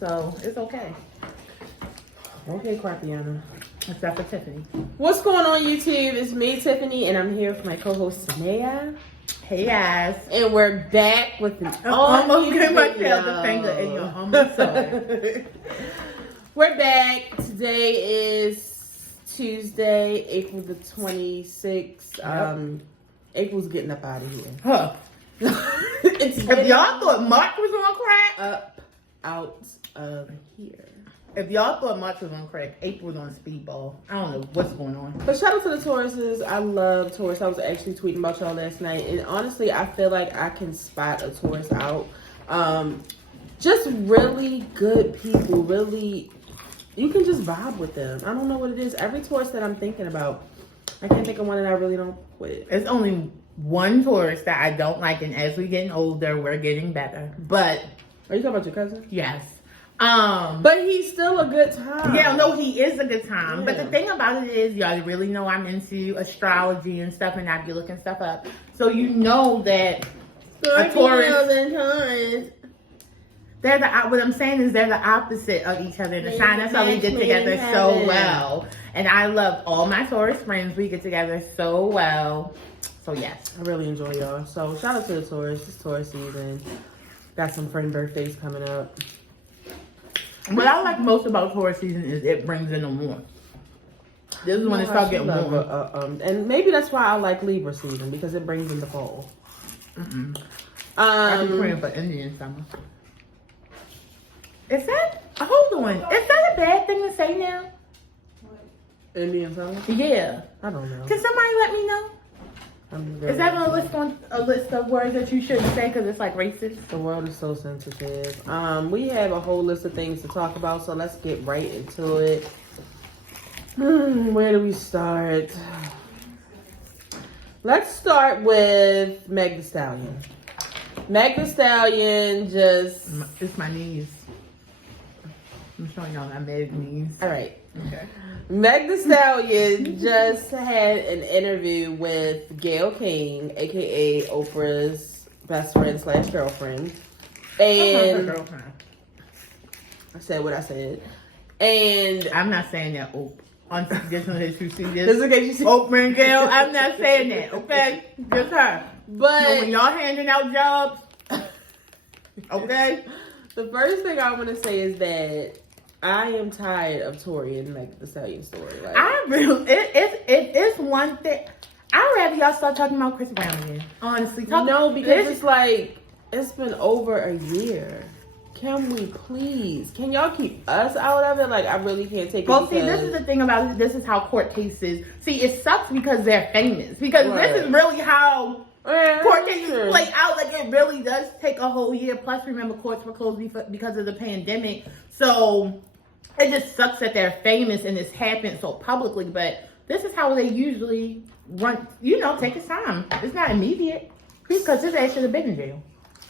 So it's okay. Okay, Carpiana. Except for Tiffany. What's going on, YouTube? It's me, Tiffany, and I'm here with my co-host, Nene. Hey guys. And we're back with an almost get my video. the finger in your almost saw it. We're back. Today is Tuesday, April the 26th. Yep. April's getting up out of here. Huh. If y'all thought March was on crack, up out of here. if y'all thought March was on crack, April was on speedball. I don't know what's going on. But shout out to the Tauruses. I love Taurus. I was actually tweeting about y'all last night. And honestly, I feel like I can spot a Taurus out. Just really good people. Really, you can just vibe with them. I don't know what it is. Every Taurus that I'm thinking about, I can't think of one that I really don't with. It's only one Taurus that I don't like, and as we're getting older, we're getting better. But Are you talking about your cousin? yes. But he's still a good time. Yeah, no, he is a good time. Yeah. But the thing about it is, y'all really know I'm into astrology and stuff, and I be looking stuff up. So you know that a Taurus, they're what I'm saying is they're the opposite of each other in the sign. That's how we get together so well. And I love all my Taurus friends. We get together so well. So yes, I really enjoy y'all. So shout out to the Taurus. It's Taurus season. Got some friend birthdays coming up. what I like most about Taurus season is it brings in the warmth. This is when it starts getting warm. And maybe that's why I like Libra season, because it brings in the fall. I've been praying for Indian summer. Is that? Hold on. Is that a bad thing to say now? Indian summer? Yeah. I don't know. Can somebody let me know? Is that on a list of words that you shouldn't say because it's like racist? The world is so sensitive. We have a whole list of things to talk about, so let's get right into it. Where do we start? Let's start with Meg Thee Stallion. Meg Thee Stallion just... It's my knees. I'm showing y'all my Meg knees. All right. Okay. Meg Thee Stallion just had an interview with Gayle King, aka Oprah's best friend / girlfriend. And girlfriend. I said what I said. And I'm not saying that Oprah. On just in case you see this. Just in case you see Oprah and Gayle, I'm not saying that, okay? Just her. But when y'all handing out jobs, okay? The first thing I want to say is that I am tired of Tory and Meg Thee Stallion story. Like, it's one thing. I'd rather y'all start talking about Chris Brown again. Honestly, because it's like it's been over a year. Can we please? Can y'all keep us out of it? Like, I really can't take it. Well, see, this is the thing about it. This is how court cases. See, it sucks because they're famous. Because this is really how court cases play out. Like, it really does take a whole year. Plus, remember, courts were closed because of the pandemic. So it just sucks that they're famous and it's happened so publicly. But this is how they usually run. You know, take its time. It's not immediate because his ass should have been in jail.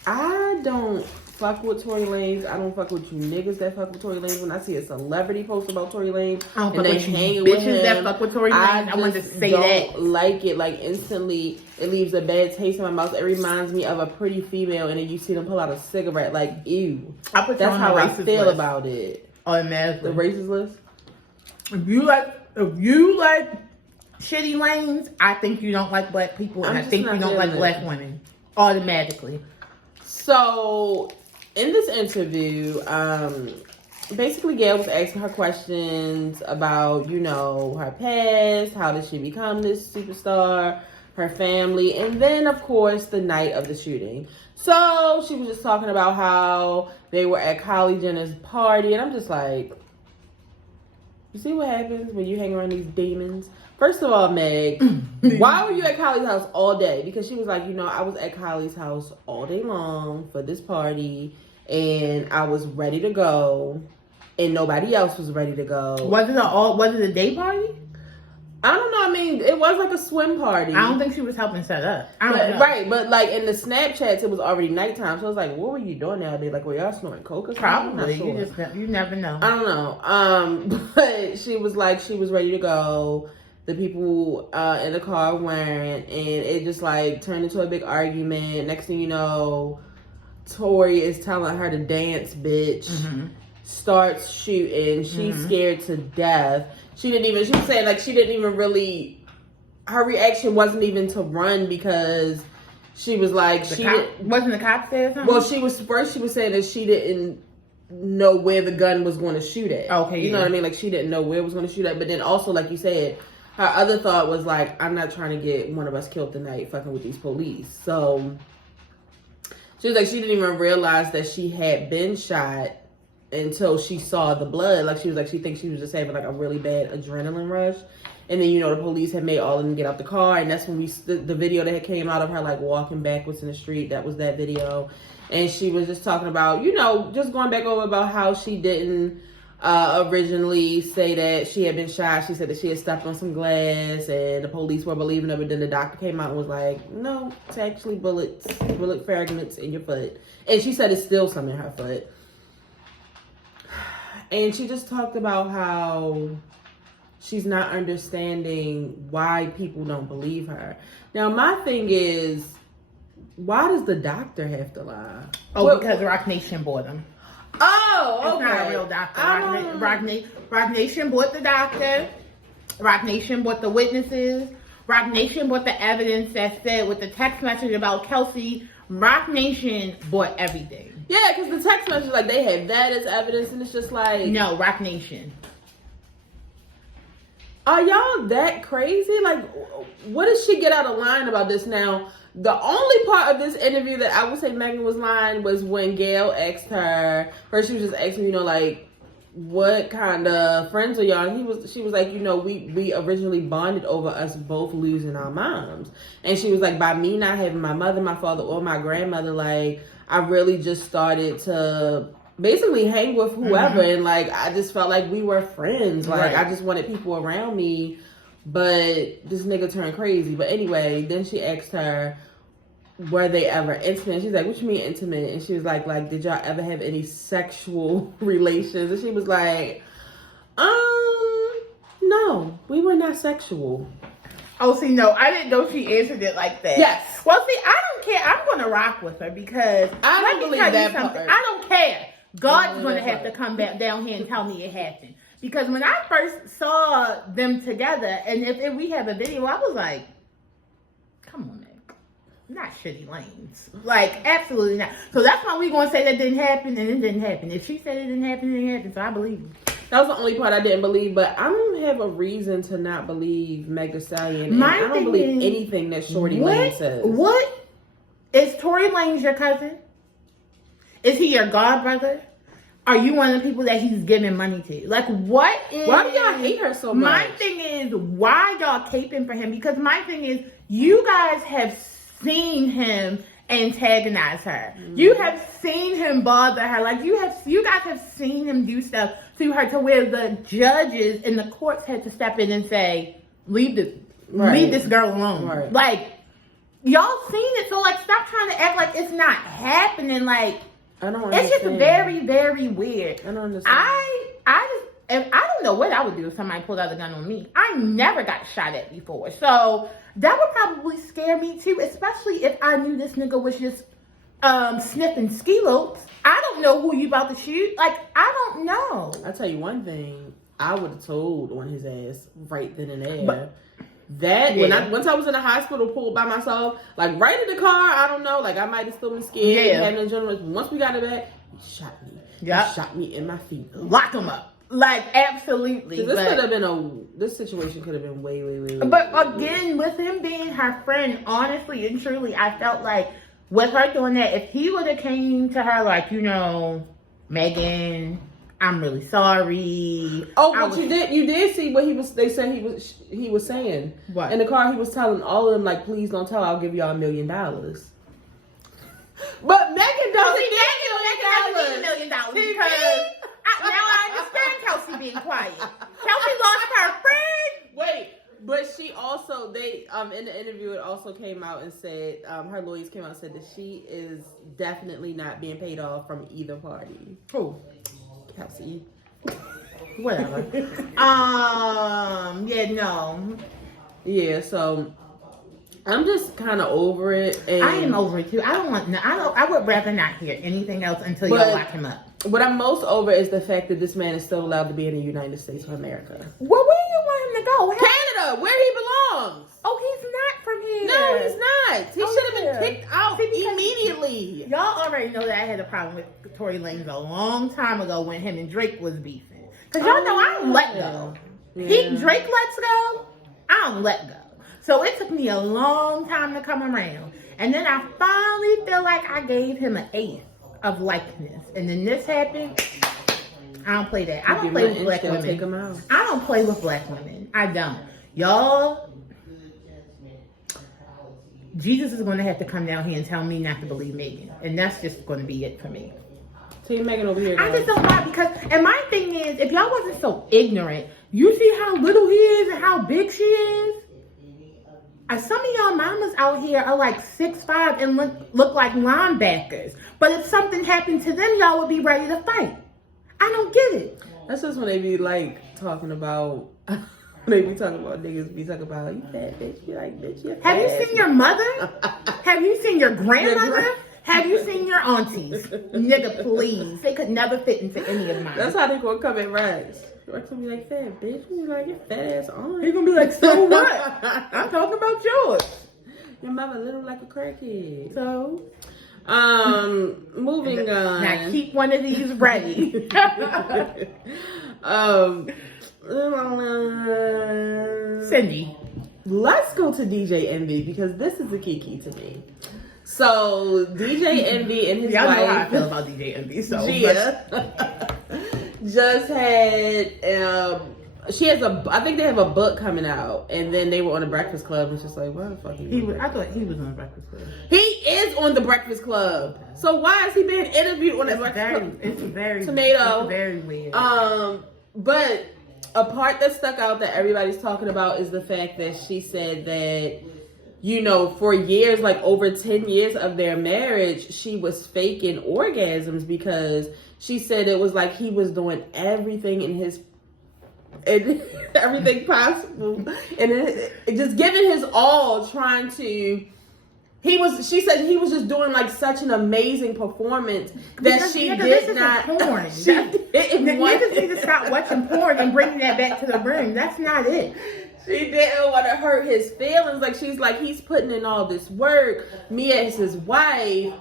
I don't fuck with Tory Lanez. I don't fuck with you niggas that fuck with Tory Lanez. When I see a celebrity post about Tory Lanez and they hang with him, that fuck with Tory Lanez, I want to say that. Like it, like instantly, it leaves a bad taste in my mouth. It reminds me of a pretty female, and then you see them pull out a cigarette. Like, ew. That's how I feel about it. Automatically. The racist list. If you like shitty lanes, I think you don't like black people, and I think you don't like black women. Automatically. So, in this interview, basically Gayle was asking her questions about, you know, her past, how did she become this superstar, her family, and then, of course, the night of the shooting. So, she was just talking about how they were at Kylie Jenner's party, and I'm just like, you see what happens when you hang around these demons? First of all, Meg, why were you at Kylie's house all day? Because she was like, you know, I was at Kylie's house all day long for this party, and I was ready to go, and nobody else was ready to go. Was it a day party? I don't know. I mean, it was like a swim party. I don't think she was helping set up. I don't know. Right, but like in the Snapchats, it was already nighttime. So I was like, what were you doing nowadays? Like, were y'all snorting coke or something? Probably. Sure. You never know. I don't know. But she was like, she was ready to go. The people in the car weren't, and it just like turned into a big argument. Next thing you know, Tory is telling her to dance, bitch. starts shooting. She's scared to death. She was saying like she didn't even really, her reaction wasn't even to run because she was like, wasn't the cop there or something? Well, she was saying that she didn't know where the gun was going to shoot at. Okay. You know what I mean? Like she didn't know where it was going to shoot at. But then also, like you said, her other thought was like, I'm not trying to get one of us killed tonight fucking with these police. So she was like, she didn't even realize that she had been shot until she saw the blood. Like she was like, she thinks she was just having like a really bad adrenaline rush. And then, you know, the police had made all of them get out the car. And that's when the video that had came out of her like walking backwards in the street. That was that video. And she was just talking about, you know, just going back over about how she didn't originally say that she had been shot. She said that she had stepped on some glass and the police were believing her. But then the doctor came out and was like, no, it's actually bullet fragments in your foot. And she said it's still some in her foot. And she just talked about how she's not understanding why people don't believe her. Now, my thing is, why does the doctor have to lie? Oh, because Rock Nation bought him. Oh, okay. It's not a real doctor. Rock Nation bought the doctor. Rock Nation bought the witnesses. Rock Nation bought the evidence that said with the text message about Kelsey. Rock Nation bought everything. Yeah, because the text message, like, they have that as evidence, and it's just like... No, Rock Nation. Are y'all that crazy? Like, what did she get out of line about this now? The only part of this interview that I would say Megan was lying was when Gail asked her, first she was just asking, you know, like, what kind of friends are y'all? And she was like, you know, we originally bonded over us both losing our moms. And she was like, by me not having my mother, my father, or my grandmother, like, I really just started to basically hang with whoever. And like, I just felt like we were friends. Like, I just wanted people around me. But this nigga turned crazy. But anyway, then she asked her, were they ever intimate? She's like, what you mean intimate? And she was like, did y'all ever have any sexual relations? And she was like, no, we were not sexual. Oh, see, no, I didn't know she answered it like that. Yes. Well, see, I don't care. I'm going to rock with her because I don't believe that part. I don't care. God's going to have to come back down here and tell me it happened. Because when I first saw them together, and if we have a video, I was like, come on, man. Not shitty lanes. Like, absolutely not. So that's why we're going to say that didn't happen, and it didn't happen. If she said it didn't happen, it didn't happen. So I believe you. That was the only part I didn't believe, but I don't have a reason to not believe Meg Thee Stallion. I don't believe anything that Shorty Lane says. What? Is Tory Lanez your cousin? Is he your godbrother? Are you one of the people that he's giving money to? Like, what is... Why do y'all hate her so much? My thing is, why y'all caping for him? Because my thing is, you guys have seen him antagonize her. You have seen him bother her. Like, you guys have seen him do stuff to her to where the judges in the courts had to step in and say, leave this girl alone. Right. Like, y'all seen it, so like, stop trying to act like it's not happening. Like, I don't understand. It's just very, very weird. I don't understand. I don't know what I would do if somebody pulled out a gun on me. I never got shot at before. So that would probably scare me too, especially if I knew this nigga was just sniffing ski lopes. I don't know who you about to shoot. Like, I don't know. I'll tell you one thing. I would have told on his ass right then and there. Once I was in the hospital pulled by myself, like right in the car, I don't know, like I might have still been scared. Yeah. Once we got it back, he shot me. Yeah. He shot me in my feet. Lock him up. Like, absolutely. This situation could have been way. But again, with him being her friend, honestly and truly, I felt like with her doing that, if he would have came to her like, you know, Megan, I'm really sorry. Oh, but you did see what they said he was saying. What? In the car, he was telling all of them, like, please don't tell, I'll give y'all $1 million. But Megan doesn't need $1 million. Because now I understand Kelsey being quiet. Kelsey lost her friend. Wait, but she also, in the interview, it also came out and said, her lawyers came out and said that she is definitely not being paid off from either party. Who? Kelsey. Whatever. Yeah, no. Yeah, so I'm just kind of over it. And I am over it too. I would rather not hear anything else until y'all lock him up. What I'm most over is the fact that this man is still allowed to be in the United States of America. Well, where do you want him to go? Canada, where he belongs. Oh, he's not from here. No, he's not. He should have been kicked out immediately. Y'all already know that I had a problem with Tory Lanez a long time ago when him and Drake was beefing. Because y'all know I don't let go. Yeah. Drake lets go, I don't let go. So it took me a long time to come around. And then I finally feel like I gave him an eighth of likeness. And then this happened. I don't play that. I don't play with black women. Take 'em out. I don't play with black women. I don't. Y'all, Jesus is going to have to come down here and tell me not to believe Megan. And that's just going to be it for me. Team Megan over here. I just don't lie because, and my thing is, if y'all wasn't so ignorant, you see how little he is and how big she is? Some of y'all mamas out here are like 6'5" and look like linebackers. But if something happened to them, y'all would be ready to fight. I don't get it. That's just when they be like talking about, they be talking about niggas be talking about, you fat bitch. You like, bitch, you fat. Have you seen your mother? Have you seen your grandmother? Have you seen your aunties? Nigga, please. They could never fit into any of mine. That's how they gonna come at Rex. Rex gonna be like, fat bitch. You like, your fat ass on. He's gonna be like, so what? I'm talking about yours. Your mother little like a crackhead. So, moving on. now keep one of these ready. Cindy. Let's go to DJ Envy because this is a kiki to me. So DJ Envy and his Y'all wife, know how I feel about DJ Envy. So Gia, just had she has I think they have a book coming out, and then they were on the Breakfast Club, and it's just like, what the fuck? I thought he was on the Breakfast Club. He is on the Breakfast Club. So why is he being interviewed on the Breakfast Club? It's very tomato. It's very weird. But a part that stuck out that everybody's talking about is the fact that she said that, you know, for years, like over 10 years of their marriage, she was faking orgasms because she said it was like he was doing everything everything possible, and it just giving his all, trying to. She said he was just doing like such an amazing performance that she did not. Porn. Niggas need to stop watching porn and bringing that back to the room. That's not it. She didn't want to hurt his feelings. Like, she's like, he's putting in all this work. Me as his wife,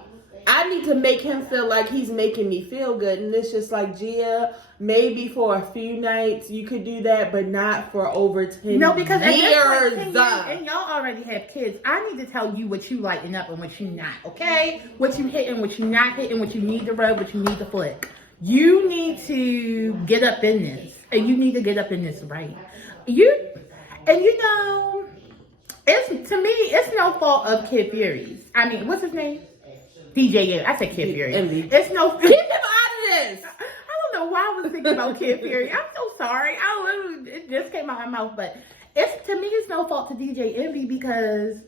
I need to make him feel like he's making me feel good. And it's just like, Gia, maybe for a few nights you could do that, but not for over 10 years. No, because at this point, 10 years, and y'all already have kids. I need to tell you what you lighting up and what you not, okay? What you hitting, what you not hitting, what you need to rub, what you need to flick. You need to get up in this. And you need to get up in this right. And you know, to me, it's no fault of Kid Fury's. I mean, what's his name? DJ. I said Kid Fury. Envy. It's no. Keep him out of this. I don't know why I was thinking about Kid Fury. I'm so sorry. It just came out my mouth, but to me, it's no fault to DJ Envy because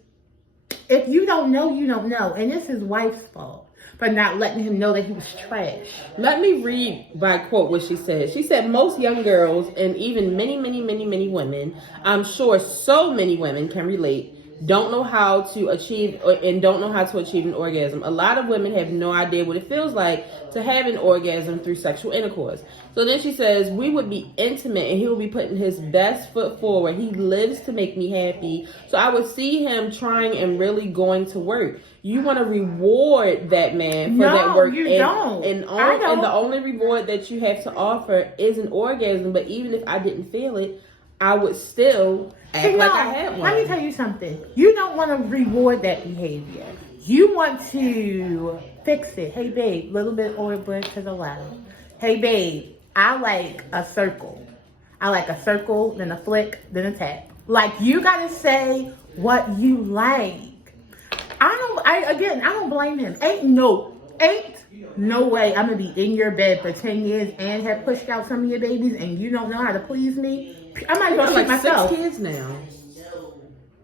if you don't know, you don't know, and it's his wife's fault for not letting him know that he was trash. Let me read by quote what she said. She said, most young girls and even many, many, many, many women, I'm sure so many women can relate, don't know how to achieve an orgasm. A lot of women have no idea what it feels like to have an orgasm through sexual intercourse. So then she says, we would be intimate and he would be putting his best foot forward. He lives to make me happy. So I would see him trying and really going to work. You want to reward that man for that work. You don't. And the only reward that you have to offer is an orgasm. But even if I didn't feel it, I would still act like I had one. Let me tell you something. You don't want to reward that behavior. You want to fix it. Hey, babe, little bit oil bush to the left. Hey, babe, I like a circle. I like a circle, then a flick, then a tap. Like, you got to say what you like. I don't blame him. Ain't no way I'm going to be in your bed for 10 years and have pushed out some of your babies and you don't know how to please me. I might go like myself. 6 kids now.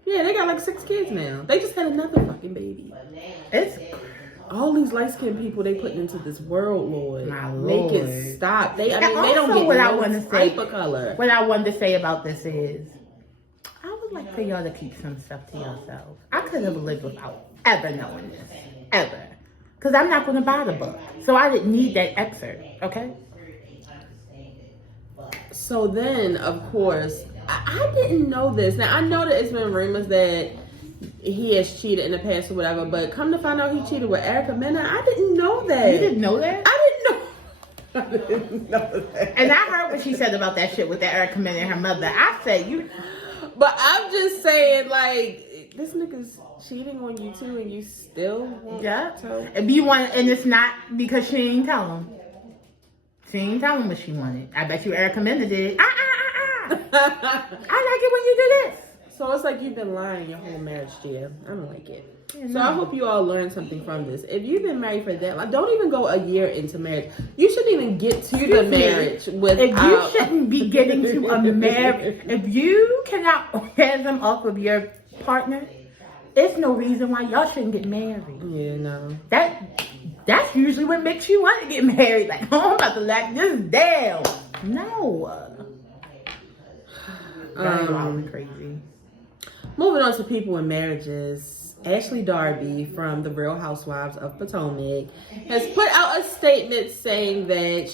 Yeah, they got like 6 kids now. They just had another fucking baby. It's all these light-skinned people they putting into this world, Lord. My Lord. Make it stop. They don't get what no type of color. What I wanted to say about this is, I would like for y'all to keep some stuff to yourselves. I could have lived without ever knowing this. Ever. Because I'm not going to buy the book. So I didn't need that excerpt, okay? So then, of course, I didn't know this. Now, I know that it's been rumors that he has cheated in the past or whatever, but come to find out he cheated with Erica Mena, I didn't know that. You didn't know that? I didn't know that. And I heard what she said about that shit with the Erica Mena and her mother. I said, you... But I'm just saying, like, this nigga's cheating on you too, and you still want to... And you want, and it's not because she ain't tell him. She ain't tell him what she wanted. I bet you Erica Mena did. I like it when you do this. So it's like you've been lying your whole marriage, Gia. I don't like it. Yeah, so I hope you all learned something from this. If you've been married for that, like, don't even go a year into marriage. You shouldn't even get to the marriage without... If you shouldn't be getting to a marriage, if you cannot orgasm off of your partner, there's no reason why y'all shouldn't get married. Yeah, no. That's usually what makes you want to get married. Like, oh, I'm about to lock this down. No. Crazy. Moving on to people in marriages, Ashley Darby from The Real Housewives of Potomac has put out a statement saying that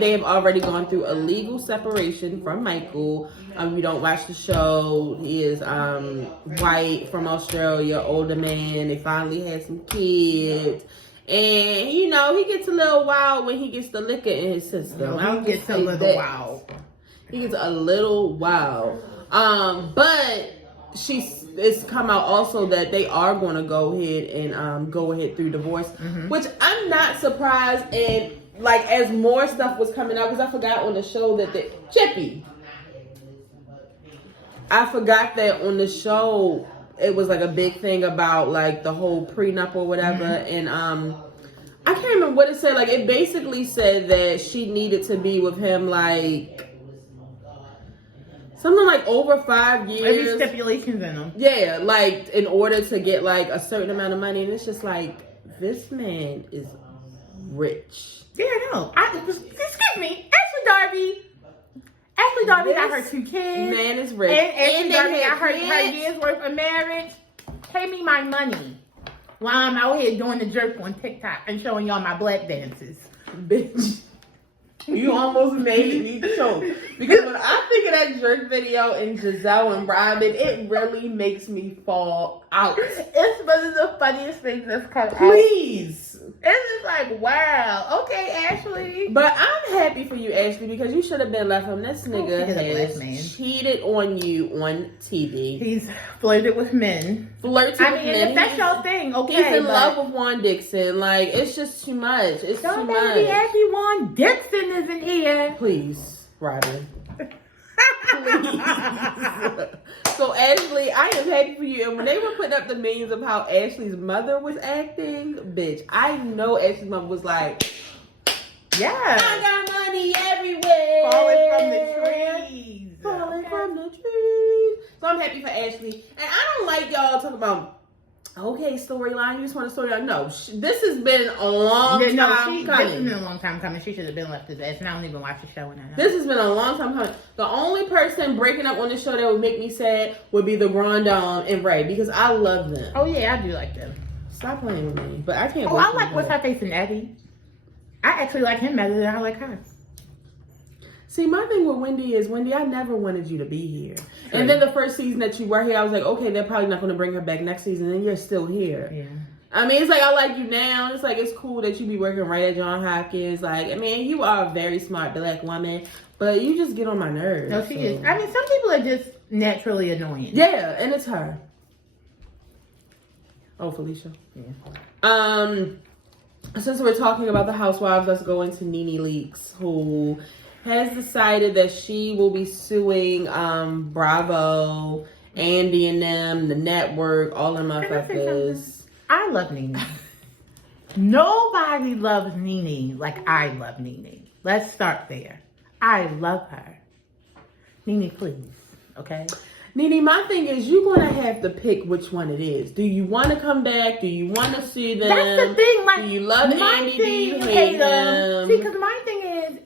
they have already gone through a legal separation from Michael. You don't watch the show. He is white from Australia, older man. They finally had some kids. And, you know, he gets a little wild when he gets the liquor in his system. He gets a little wild. He gets a little wild. But it's come out also that they are going to go ahead through divorce, which I'm not surprised. And like, as more stuff was coming out, because I forgot on the show that Chippy. I forgot that on the show it was like a big thing about like the whole prenup or whatever, and I can't remember what it said. Like, it basically said that she needed to be with him like. Something like over 5 years. Maybe stipulations in them. Yeah, like in order to get like a certain amount of money. And it's just like, this man is rich. Yeah, I know. Excuse me. Ashley Darby got her 2 kids. Man is rich. And Ashley Darby got her year's worth of marriage. Pay me my money while I'm out here doing the jerk on TikTok and showing y'all my black dances. Bitch. You almost made me choke. Because when I think of that jerk video in Giselle and Robin, it really makes me fall out. It's one of the funniest things that's come out. Please. It's just like, wow. Okay, Ashley. But I'm happy for you, Ashley, because you should have been left home. This nigga has cheated on you on TV. He's flirted with men. If that's your thing, okay. He's in love with Juan Dixon. Like, it's just too much. It's too much. Don't be happy Juan Dixon isn't here. Please, Robin. Please. So, Ashley, I am happy for you. And when they were putting up the memes of how Ashley's mother was acting, bitch, I know Ashley's mom was like, yeah, I got money everywhere. Falling from the trees. From the trees. So I'm happy for Ashley. And I don't like y'all talking about, okay, storyline. You just want a storyline. No, this has been a long time coming. This has been a long time coming. She should have been left his ass. And I don't even watch the show now. This has been a long time coming. The only person breaking up on the show that would make me sad would be the Grand Dame and Ray, because I love them. Oh yeah, I do like them. Stop playing with me. But I can't. Oh, I like what's her face and Eddie. I actually like him better than I like her. See, my thing with Wendy is, Wendy, I never wanted you to be here. True. And then the first season that you were here, I was like, okay, they're probably not going to bring her back next season, and you're still here. Yeah. I mean, it's like, I like you now. It's like, it's cool that you be working right at John Hopkins. Like, I mean, you are a very smart black woman, but you just get on my nerves. No, she is. I mean, some people are just naturally annoying. Yeah, and it's her. Oh, Felicia. Yeah. Since we're talking about the housewives, let's go into Nene Leakes, who has decided that she will be suing Bravo, Andy and them, the network, all them motherfuckers. I love Nene. Nobody loves Nene like I love Nene. Let's start there. I love her. Nene, please. Okay? Nene, my thing is, you're going to have to pick which one it is. Do you want to come back? Do you want to sue them? That's the thing. Like, do you love Andy? Do you hate him? See, because my thing is,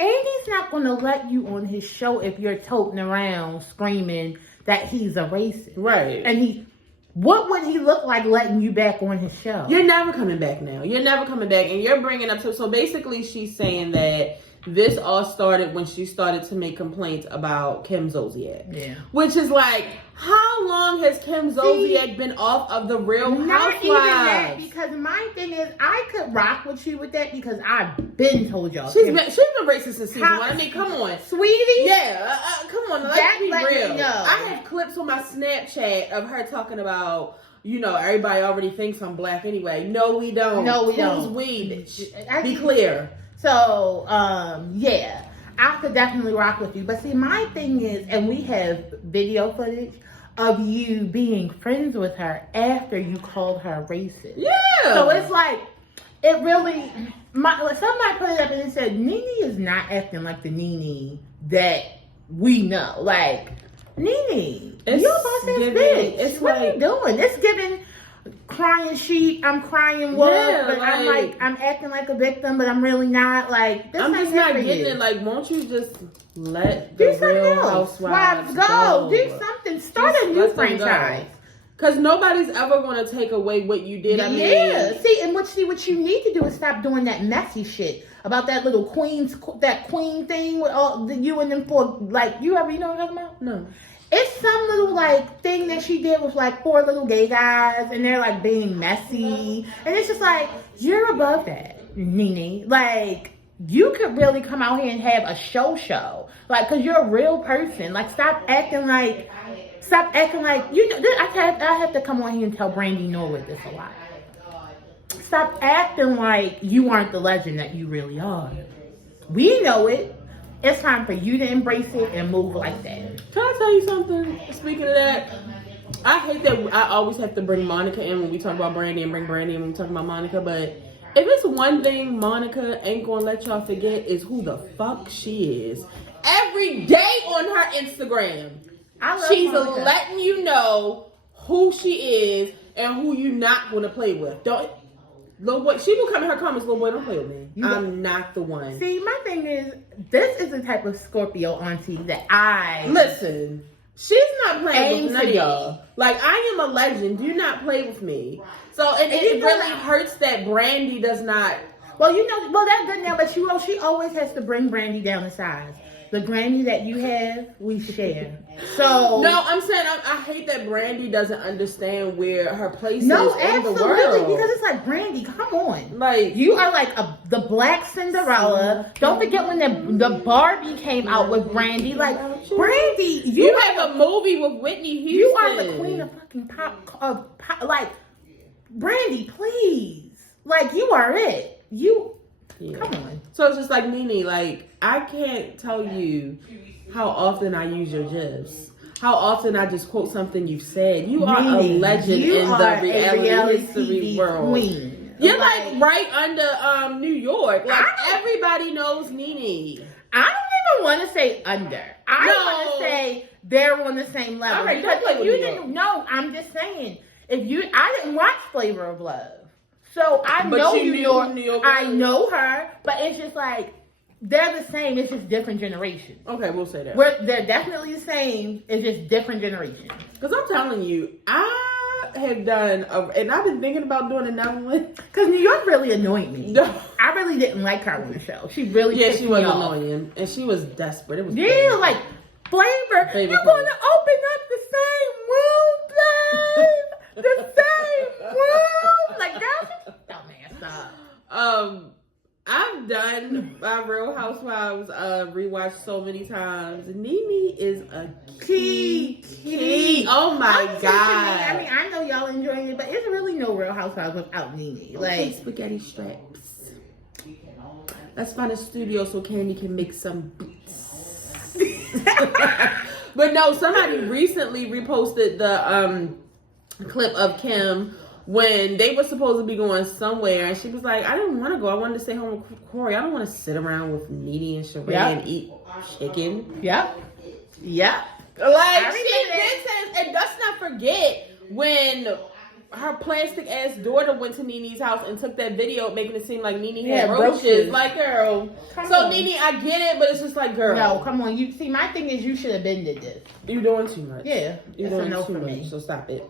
Andy's not going to let you on his show if you're toting around screaming that he's a racist. Right. And what would he look like letting you back on his show? You're never coming back now. You're never coming back. And you're bringing up... So basically, she's saying that this all started when she started to make complaints about Kim Zolciak. Yeah. Which is like, how long has Kim Zolciak been off of the Real Housewives? Not even that, because my thing is, I could rock with you with that because I've been told y'all. She's been racist since season 1. I mean, come on. Sweetie? Yeah, come on. Let's be real. No. I have clips on my Snapchat of her talking about, you know, everybody already thinks I'm black anyway. No, we don't. No, we don't. Who's we, bitch? Be clear. So, yeah, I could definitely rock with you. But see, my thing is, and we have video footage of you being friends with her after you called her racist. Yeah. So it's like, it really, somebody put it up and it said, Nene is not acting like the Nene that we know. Like, Nene, you're a boss ass bitch. It's what like, are you doing? It's giving crying sheep, I'm crying wolf, but I'm acting like a victim, but I'm really not. Like, this I'm just not getting it. Like, won't you just let the Real Housewives go? Do something. Start a new franchise. Because nobody's ever going to take away what you did. I mean, see, and what you need to do is stop doing that messy shit about that little queen thing with all you and them four. Like, you know what I'm talking about? No. It's some little, like, thing that she did with, like, 4 little gay guys, and they're, like, being messy. And it's just like, you're above that, Nene. Like, you could really come out here and have a show. Like, because you're a real person. Like, stop acting like, you know, I have to come on here and tell Brandy Norwood this a lot. Stop acting like you aren't the legend that you really are. We know it. It's time for you to embrace it and move like that. Can I tell you something? Speaking of that, I hate that I always have to bring Monica in when we talk about Brandy and bring Brandy in when we talk about Monica. But if it's one thing Monica ain't gonna let y'all forget is who the fuck she is. Every day on her Instagram, she's letting you know who she is and who you not gonna play with. Little boy, she will come in her comments, little boy, don't play with me. I'm not the one. See, my thing is, this is the type of Scorpio auntie that I... Listen, she's not playing with none of y'all. Like, I am a legend. Do not play with me. So, and it really hurts that Brandy does not... Well, that's good now, but she always has to bring Brandy down to size. The Granny that you have, we share. So no, I'm saying I hate that Brandy doesn't understand where her place is in the world. Because it's like, Brandy, come on. Like, you are like the Black Cinderella. Don't forget when the Barbie came out with Brandy. Like, Brandy, you have a movie with Whitney Houston. You are the queen of fucking pop. Like, Brandy, please. Like, you are it. Come on. So it's just like, Nene, like, I can't tell you how often I use your gifs. How often I just quote something you've said. You are a legend in the reality history world. Queen. You're like right under New York. Like, everybody knows Nene. I don't even want to say under. I want to say they're on the same level. All right, because if you didn't know, I'm just saying, I didn't watch Flavor of Love. So I know New York. I know her, but it's just like, they're the same. It's just different generations. Okay, we'll say that. They're definitely the same. It's just different generations. Because I'm telling you, I have done, and I've been thinking about doing another one. Because New York really annoyed me. No. I really didn't like her on the show. She really she was annoying, and she was desperate. It was like, Flavor, you're going to open up the same room, babe. The same room. Like, girl, dumbass up. I've done my Real Housewives rewatch so many times. Nene is a key. Oh my God. I mean, I know y'all enjoying it, but it's really no Real Housewives without Nene. Like, spaghetti straps. Let's find a studio so Candy can make some beats. But no, somebody recently reposted the clip of Kim when they were supposed to be going somewhere, and she was like, I didn't want to go. I wanted to stay home with Corey. I don't want to sit around with Nene and Sheree and eat chicken. Yep. Like, she did say, and let's not forget when her plastic ass daughter went to Nene's house and took that video, making it seem like Nene had roaches. Like, girl. Nene, I get it, but it's just like, girl. No, come on. You see, my thing is, you should have been did this. You're doing too much. Yeah. You're doing too much. So stop it.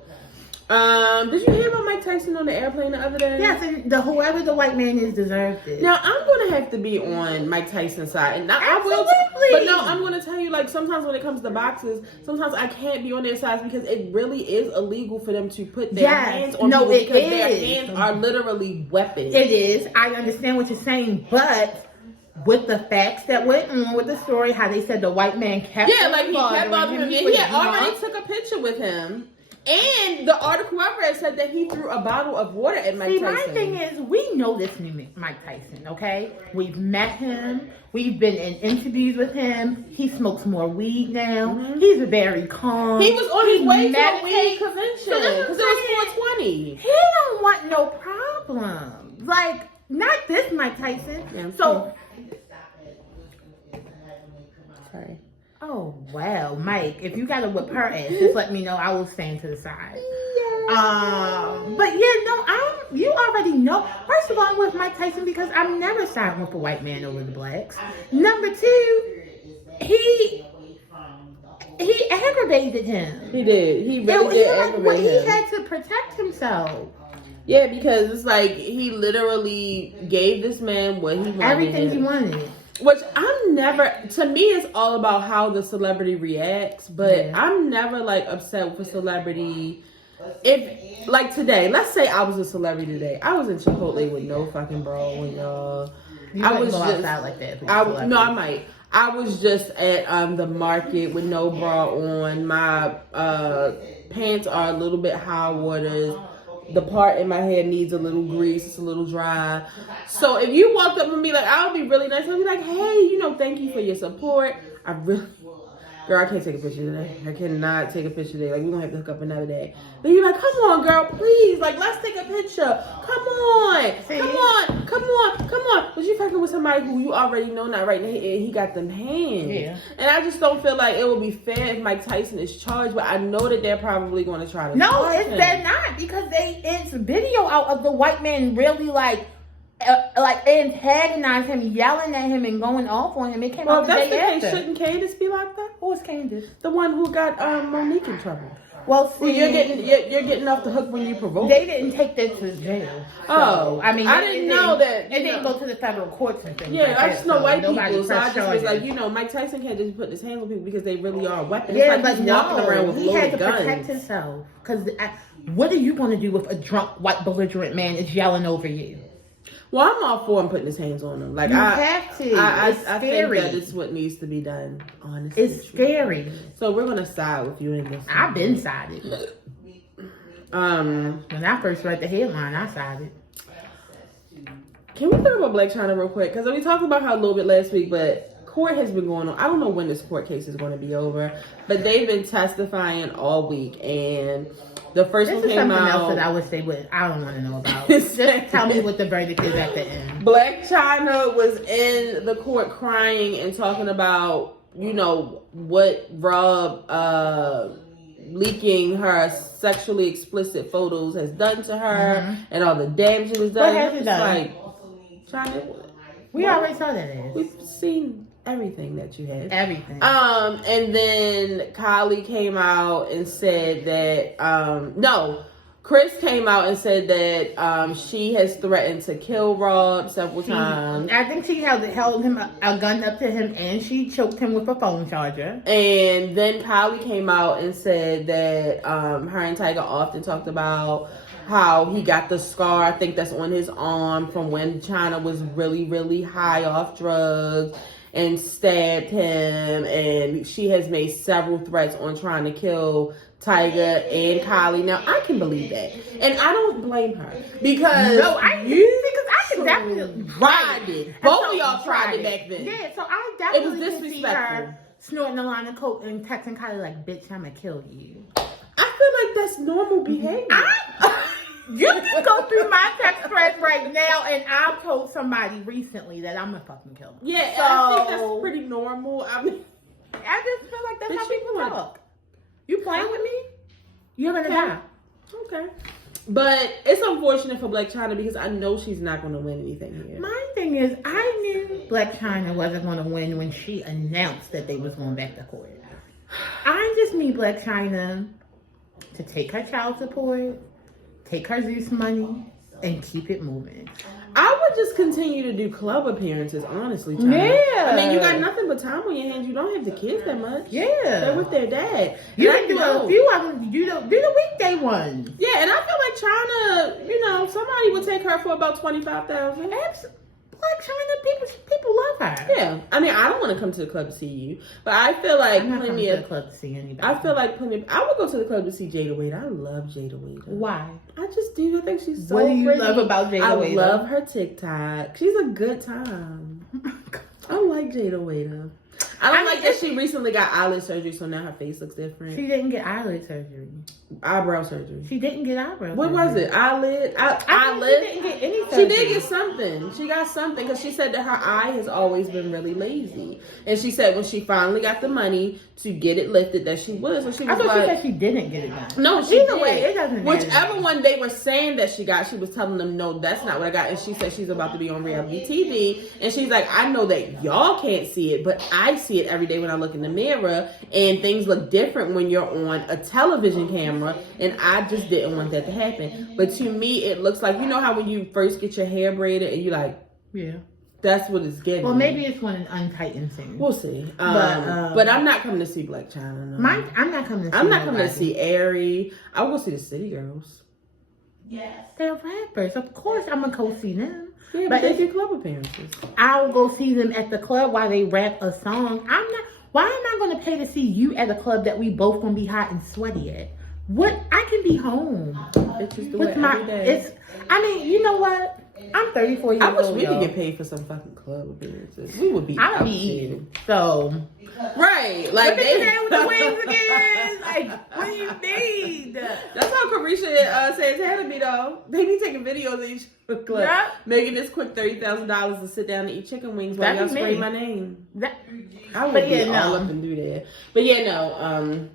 Did you hear about Mike Tyson on the airplane the other day? Yes, and whoever the white man is deserved it. Now I'm gonna have to be on Mike Tyson's side, and Absolutely. but no, I'm gonna tell you, like, sometimes when it comes to boxers, sometimes I can't be on their sides because it really is illegal for them to put their hands on people because their hands are literally weapons. It is. I understand what you're saying, but with the facts that went on with the story, how they said the white man kept he kept bothering him, and he had already took a picture with him. And the article I read said that he threw a bottle of water at Mike Tyson. My thing is, we know this new Mike Tyson, okay? We've met him. We've been in interviews with him. He smokes more weed now. Mm-hmm. He's very calm. He was on his way to a weed convention because it was 420. He don't want no problem. Like, not this Mike Tyson. Yeah, so... Sorry. Oh, wow, Mike, if you gotta whip her ass, just let me know. I will stand to the side. But yeah, no, you already know. First of all, I'm with Mike Tyson because I'm never siding with a white man over the blacks. Number two, he aggravated him. He did. He really did aggravate him. He had to protect himself. Yeah, because it's like he literally gave this man what he wanted. Everything he wanted. Which to me, it's all about how the celebrity reacts, but I'm never, like, upset with a celebrity. If, like, today, let's say I was a celebrity today. I was in Chipotle with no fucking bra on, y'all. I was just out like that. I might. I was just at the market with no bra on. My pants are a little bit high waters. The part in my hair needs a little grease. It's a little dry. So if you walked up and be like, I would be really nice. I'd be like, hey, thank you for your support. Girl, I can't take a picture today. I cannot take a picture today. Like, we're going to have to hook up another day. But you're like, come on, girl, please. Like, let's take a picture. Come on. Come on. But you fucking with somebody who you already know not right now. He got them hands. Yeah. And I just don't feel like it would be fair if Mike Tyson is charged. But I know that they're probably going to try to charge him. They're not. Because it's video out of the white man really, like antagonize him, yelling at him, and going off on him. It came out the day after. Shouldn't Candace be like that? Who is Candace? The one who got Monique in trouble. Well, see, you're getting off the hook when you provoke. They didn't take that to jail. So, I didn't know that. It didn't go to the federal courts and things. Yeah, like I just know white people. So I just was charges. like, Mike Tyson can't just put his hands on people because they really are weapons. Yeah, it's like he's walking around with loaded guns. He had to protect himself. Because what are you going to do if a drunk white belligerent man is yelling over you? Well, I'm all for him putting his hands on him. Like, you have to. I think that is what needs to be done. Honestly, it's scary. So we're gonna side with you in this. I've been sided. When I first read the headline, I sided. Can we talk about Blac Chyna real quick? Because we talked about her a little bit last week, but court has been going on. I don't know when this court case is going to be over, but they've been testifying all week, and the first one came out. This is something else that I wish they would. I don't want to know about. Just tell me what the verdict is at the end. Blac Chyna was in the court crying and talking about, what Rob leaking her sexually explicit photos has done to her, and all the damage it was done. What has it done? Like, Chyna, we already saw that. We've seen everything that you had. Everything. And then Kylie came out and said that, Chris came out and said that she has threatened to kill Rob several times. I think she held him a gun up to him, and she choked him with a phone charger. And then Kylie came out and said that her and Tyga often talked about how he got the scar, I think that's on his arm, from when Chyna was really, really high off drugs and stabbed him. And she has made several threats on trying to kill Tyga and Kylie. Now, I can believe that. And I don't blame her. Because I can definitely tried it. Both of y'all tried it back then. Yeah, so I definitely can see her snorting a line of coke and texting Kylie like, bitch, I'm going to kill you. I feel like that's normal behavior. You can go through my text threads right now, and I've told somebody recently that I'm gonna fucking kill them. Yeah, so, I think that's pretty normal. I just feel like that's how people talk. You playing with me? You're gonna die. Okay. But it's unfortunate for Blac Chyna because I know she's not gonna win anything here. My thing is, I knew Blac Chyna wasn't gonna win when she announced that they was going back to court. I just need Blac Chyna to take her child support, take her Zeus money, and keep it moving. I would just continue to do club appearances, honestly. China. Yeah. I mean, you got nothing but time on your hands. You don't have the kids that much. Yeah. They're with their dad. You can do a few of them. Do the weekday ones. Yeah, and I feel like China, you know, somebody would take her for about $25,000. Black China, people love her. Yeah. I mean, I don't want to come to the club to see you, but I feel like I'm not coming to the club to see anybody. I feel like I would go to the club to see Jada Waiter. I love Jada Waiter. Why? I just do. I think she's so What do you pretty. love about Jada Waiter? I love her TikTok. She's a good time. I like Jada Waiter. I don't like that she recently got eyelid surgery, so now her face looks different. She didn't get eyelid surgery. Eyebrow surgery. She didn't get eyebrow What surgery. was it? Eyelid? Eyelid? She didn't get any surgery. She did get something. She got something because she said that her eye has always been really lazy. And she said when she finally got the money to get it lifted that she was. So she was I thought like, she said she didn't get it done. no, she Either did. way, it doesn't matter. Whichever one they were saying that she got, she was telling them, no, that's not what I got. And she said she's about to be on reality TV. And she's like, I know that y'all can't see it, but I see it every day when I look in the mirror. And things look different when you're on a television camera. And I just didn't want that to happen. But to me, it looks like, you know how when you first get your hair braided and you like, yeah. That's what it's getting. Well, maybe it's when it untightens things. We'll see. But I'm not coming to see Black China. No. I'm not coming to see I'm not coming to see Airy. I will go see the City Girls. Yes. They're rappers. Of course I'm going to go see them. Yeah, but they do club appearances. I'll go see them at the club while they rap a song. Why am I going to pay to see you at a club that we both going to be hot and sweaty at? What? I can be home. It's just the way every day. I mean, you know what? I'm 34 years old. I wish we could get paid for some fucking club appearances. We would be I would be eating. So. Right. Like they with the wings again. Like, what do you need? That's how Carisha Santana be though. They be taking videos of each club. Yeah. Making this quick $30,000 to sit down and eat chicken wings while y'all spray my name. I would be all up and do that. But yeah, no,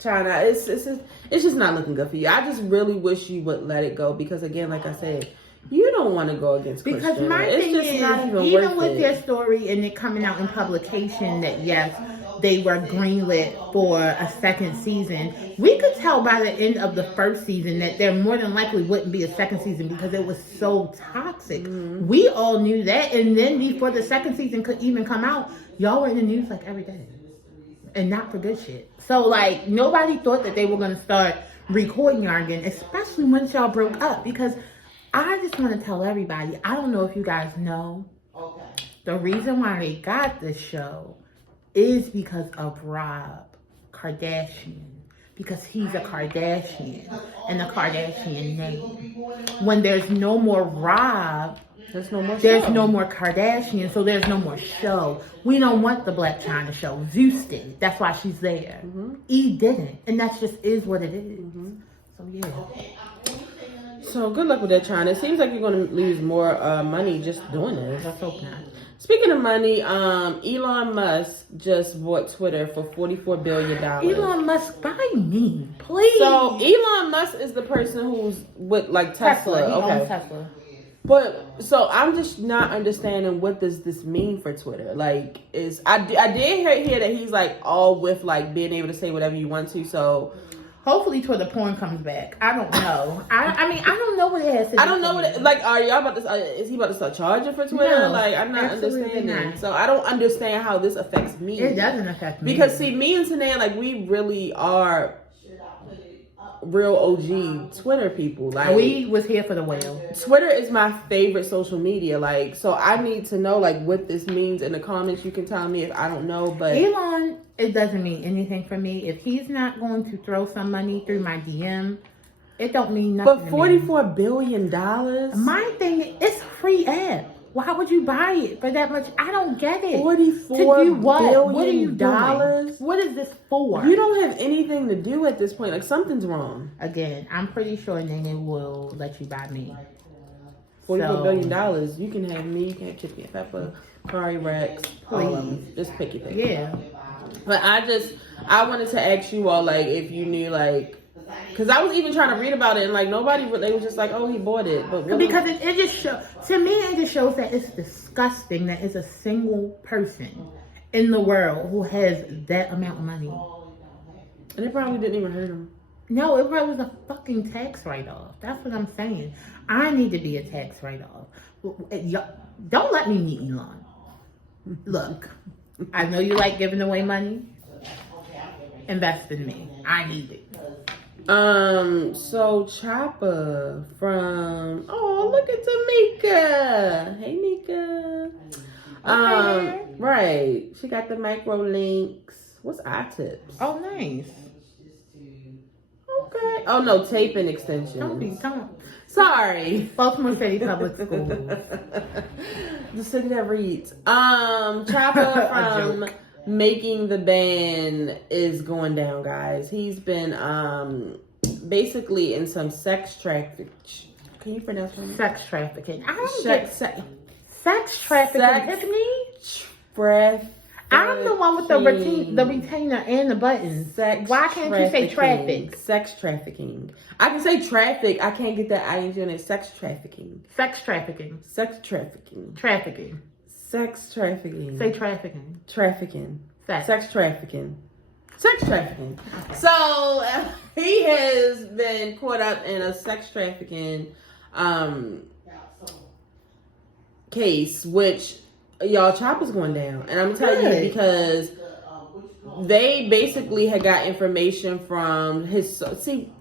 China, it's just not looking good for you. I just really wish you would let it go because again, like I said, you don't want to go against Christian. Because my thing is, even with their story and it coming out in publication that yes, they were greenlit for a second season, we could tell by the end of the first season that there more than likely wouldn't be a second season because it was so toxic. Mm-hmm. We all knew that, and then before the second season could even come out, y'all were in the news like every day. And not for good shit. So, like, nobody thought that they were going to start recording y'all again, especially once y'all broke up. Because I just want to tell everybody, I don't know if you guys know, the reason why they got this show is because of Rob Kardashian. Because he's a Kardashian. And the Kardashian name. When there's no more Rob, there's no more Kardashian, so there's no more show. We don't want the Black China show. Zeus did. That's why she's there. Mm-hmm. E didn't. And that just is what it is. Mm-hmm. So, yeah. So, good luck with that, China. It seems like you're going to lose more money just doing this. Let's hope not. Speaking of money, Elon Musk just bought Twitter for $44 billion. Elon Musk, buy me, please. So, Elon Musk is the person who's with, like, Tesla. He owns Tesla. But so I'm just not understanding what does this mean for Twitter. Like, I did hear that he's like all with like being able to say whatever you want to. So hopefully Twitter porn comes back. I don't know. I mean I don't know what it has to do. I don't know what like are y'all about to is he about to start charging for Twitter? No, like I'm not understanding. Not. So I don't understand how this affects me. It doesn't affect me because see me and Nene like we really are real OG Twitter people. Like we was here for the whale. Twitter is my favorite social media. Like so I need to know like what this means in the comments. You can tell me if I don't know, but Elon, it doesn't mean anything for me. If he's not going to throw some money through my DM, it don't mean nothing. But $44 billion? My thing is it's a free app. Why would you buy it for that much? I don't get it. $44 billion? What are you doing? What is this for? You don't have anything to do at this point. Like, something's wrong. Again, I'm pretty sure Nene will let you buy me. $44 billion. You can have me. You can have Chippy and Pepper, Kari Rex. Please. Just pick your thing. Yeah. But I wanted to ask you all, like, if you knew, like, because I was even trying to read about it and like nobody, they were just like, oh, he bought it. But really, because it just shows, to me, it just shows that it's disgusting that it's a single person in the world who has that amount of money. And it probably didn't even hurt him. No, it probably was a fucking tax write-off. That's what I'm saying. I need to be a tax write-off. Don't let me meet Elon. Look, I know you like giving away money. Invest in me. I need it. So Choppa from look at Tamika. Hey Mika. Right. She got the micro links. What's eye tips? Oh, nice. Okay. Oh no, taping extensions. Sorry. Baltimore City Public Schools. The city that reads. Choppa from Making the Band is going down, guys. He's been basically in some sex trafficking. Can you pronounce it? Sex trafficking. I don't Sex trafficking. It's me. I'm the one with the retainer and the buttons. Why can't you say traffic? Sex trafficking. I can say traffic. I can't get that ing in it. Sex trafficking. Sex trafficking. Sex trafficking. Trafficking. Sex trafficking. Say trafficking. Trafficking. Sex trafficking. Sex trafficking. Okay. So he has been caught up in a sex trafficking case, which y'all Choppa's going down, and I'm telling you because they basically had got information from his. See,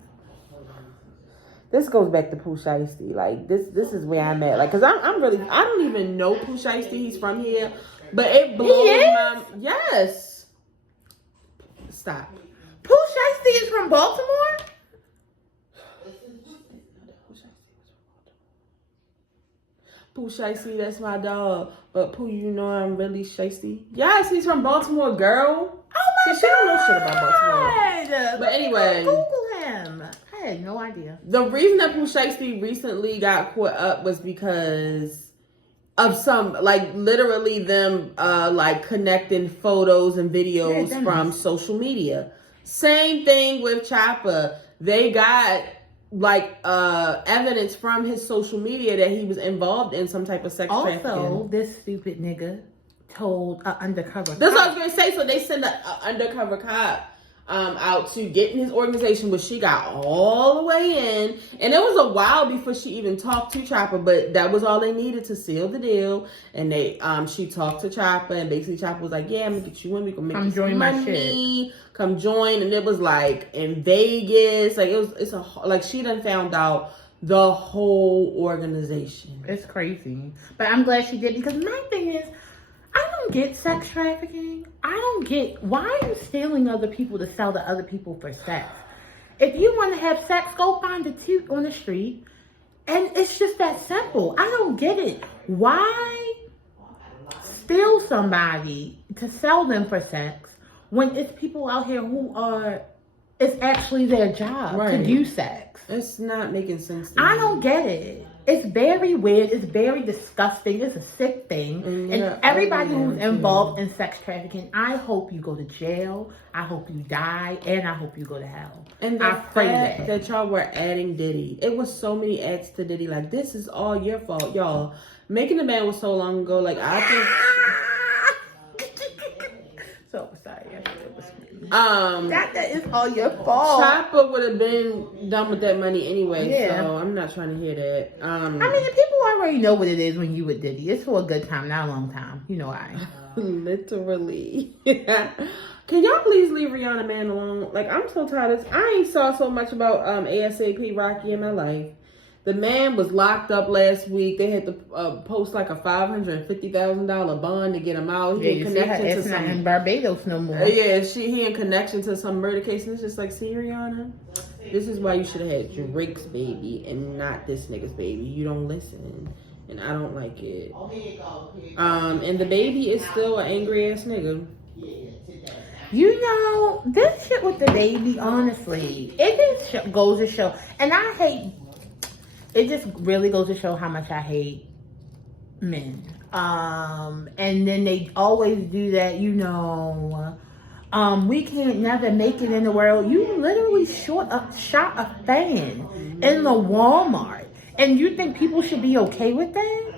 this goes back to Pooh Shiesty. Like this is where I'm at. Like, cause I'm really I don't even know Pooh Shiesty. He's from here, but it blows my yes. Stop. Pooh Shiesty is from Baltimore. Pooh Shiesty, that's my dog. But Pooh, you know I'm really shiesty. Yes, he's from Baltimore, girl. Oh my God. She don't know shit about Baltimore. But anyway. Google him. I had no idea. The reason that Pooh Shiesty recently got caught up was because of some, like, literally them, like, connecting photos and videos from social media. Same thing with Choppa. They got like evidence from his social media that he was involved in some type of sex trafficking. Also, this stupid nigga told an undercover cop. That's what I was gonna say. So they send an undercover cop out to get in his organization, which she got all the way in, and it was a while before she even talked to Choppa, but that was all they needed to seal the deal. And they she talked to Choppa, and basically Choppa was like, "Yeah, I'm gonna get you in. We gonna make you some money. Come join." And it was like in Vegas, like like she done found out the whole organization. It's crazy, but I'm glad she did, because my thing is, I don't get sex trafficking. I don't get why are you stealing other people to sell to other people for sex. If you want to have sex, go find a toot on the street, and it's just that simple. I don't get it. Why steal somebody to sell them for sex when it's people out here who are, it's actually their job to do sex? It's not making sense to me. I don't get it. It's very weird. It's very disgusting. It's a sick thing. And everybody who's involved in sex trafficking, I hope you go to jail. I hope you die. And I hope you go to hell. And the fact that y'all were adding Diddy. It was so many ads to Diddy. Like, this is all your fault, y'all. Making the Band was so long ago. Like, I think... So sorry. That is all your fault. Choppa would have been done with that money anyway, so I'm not trying to hear that. I mean, the people already know what it is when you with Diddy. It's for a good time, not a long time. You know why? Literally. Can y'all please leave Rihanna Man alone? Like, I'm so tired of this. I ain't saw so much about ASAP Rocky in my life. The man was locked up last week. They had to post like a $550,000 bond to get him out. He in connection to some in Barbados no more. Yeah, he in connection to some murder case, and it's just like, see, Rihanna, this is why you should have had Drake's baby and not this nigga's baby. You don't listen, and I don't like it. And the baby is still an angry ass nigga. You know, this shit with the baby, honestly, it just goes to show, and I hate. It just really goes to show how much I hate men. And then they always do that, you know, we can't never make it in the world. You literally shot a fan in the Walmart. And you think people should be okay with that?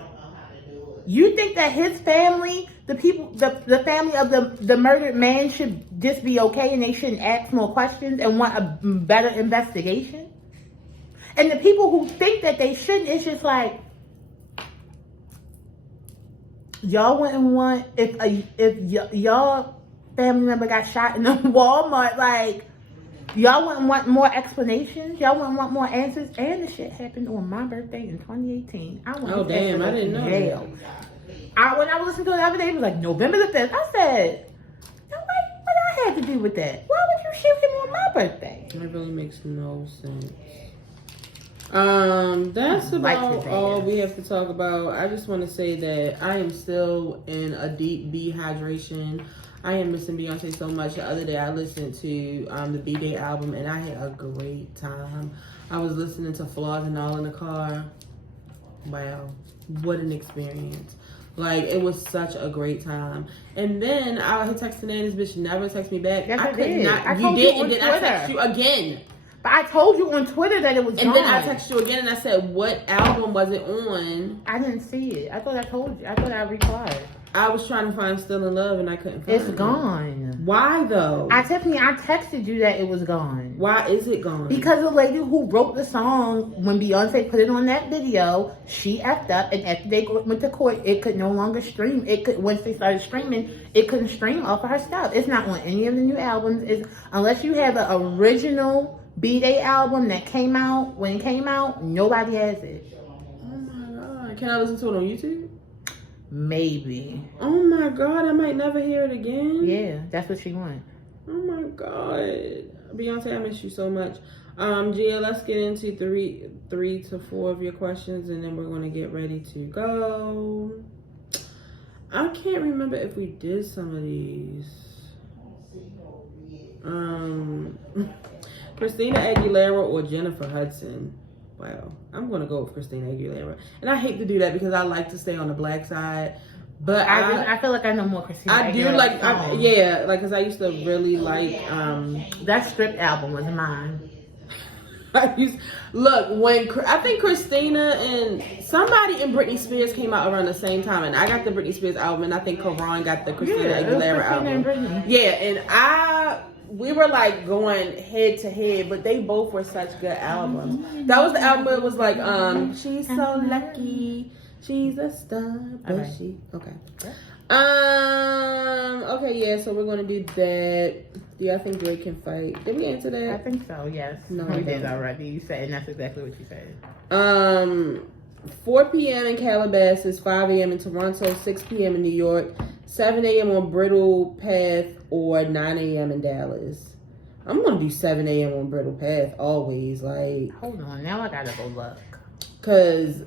You think that his family, the people, the family of the murdered man should just be okay and they shouldn't ask more questions and want a better investigation. And the people who think that they shouldn't, it's just like, y'all wouldn't want, if y'all family member got shot in a Walmart, like, y'all wouldn't want more explanations? Y'all wouldn't want more answers? And the shit happened on my birthday in 2018. I went I didn't know jail. When I was listening to it the other day, it was like November the 5th. I said, no, what I had to do with that? Why would you shoot him on my birthday? It really makes no sense. That's about all we have to talk about. I just want to say that I am still in a deep dehydration. I am missing Beyonce so much. The other day I listened to the B-Day album and I had a great time. I was listening to Flaws and All in the car. Wow, what an experience. Like, it was such a great time. And then I had texted Nene, this bitch never texted me back. Yes, I could did. not. I You told did, you and then on I texted you again. But I told you on Twitter that it was And gone. then I texted you again and I said, what album was it on? I didn't see it. I thought I told you. I thought I replied. I was trying to find Still in Love and I couldn't find it. It's gone. Why though? Tiffany, I texted you that it was gone. Why is it gone? Because the lady who wrote the song, when Beyonce put it on that video, she effed up, and after they went to court, it could no longer stream. Once they started streaming, it couldn't stream off of her stuff. It's not on any of the new albums. Unless you have an original B-Day album that came out when it came out, nobody has it. Oh my god! Can I listen to it on YouTube? Maybe. Oh my god! I might never hear it again. Yeah, that's what she wanted. Oh my god, Beyonce, I miss you so much. Gia, let's get into three to four of your questions, and then we're gonna get ready to go. I can't remember if we did some of these. Christina Aguilera or Jennifer Hudson? Wow, I'm gonna go with Christina Aguilera, and I hate to do that because I like to stay on the black side. But I feel like I know more Christina Aguilera. I do like, because I used to really like that Stripped album was mine. I think Christina and somebody in Britney Spears came out around the same time, and I got the Britney Spears album, and I think Karan got the Christina Aguilera album. Yeah, and we were like going head to head, but they both were such good albums. That was the album where it was like, she's so lucky, she's a star, but she okay. Okay, yeah, so we're gonna do that. Do y'all think Drake can fight? Did we answer that? I think so, yes. No, we did already. You said, and that's exactly what you said. 4 p.m. in Calabasas, 5 a.m. in Toronto, 6 p.m. in New York, 7 a.m. on Brittle Path, or 9 a.m. in Dallas. I'm gonna do 7 a.m. on Brittle Path always. Like, hold on, now I gotta go look. Cause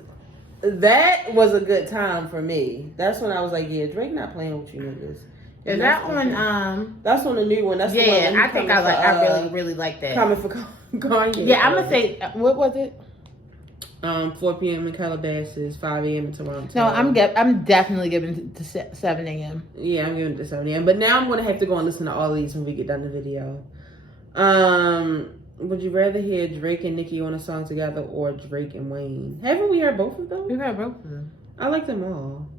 that was a good time for me. That's when I was like, yeah, Drake not playing with you niggas. Is that on That's on the new one. That's yeah, the one I think I really like that. Coming for Kanye. Yeah, I'm gonna say, what was it? 4 p.m. in Calabasas, 5 a.m. in Toronto. No, I'm definitely giving it to 7 a.m. Yeah, I'm giving it to 7 a.m. But now I'm gonna have to go and listen to all these when we get done the video. Would you rather hear Drake and Nicki on a song together or Drake and Wayne? Haven't we heard both of them? We've heard both of them. I like them all.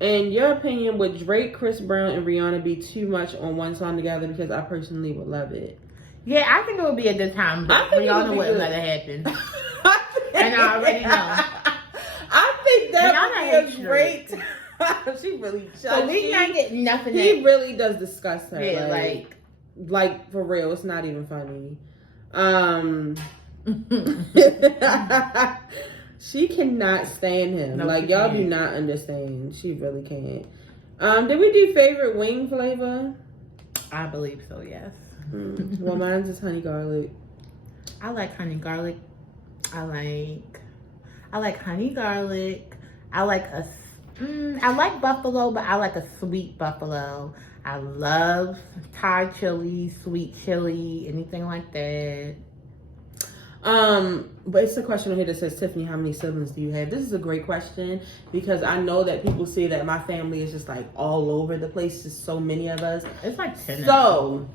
In your opinion, would Drake, Chris Brown, and Rihanna be too much on one song together? Because I personally would love it. Yeah, I think it would be a good time, but Rihanna wouldn't let it happen. And I already know. I think that Rihanna would be a great. She really. So we not getting nothing. He really does disgust her. Yeah, like for real. It's not even funny. She cannot stand him. No, like y'all do not understand. She really can't. Did we do favorite wing flavor? I believe so. Yes. Well, mine's is honey garlic. I like honey garlic. I like honey garlic. I like buffalo, but I like a sweet buffalo. I love Thai chili, sweet chili, anything like that. But it's a question on here that says, Tiffany, how many siblings do you have? This is a great question because I know that people say that my family is just like all over the place. There's so many of us. It's like 10. So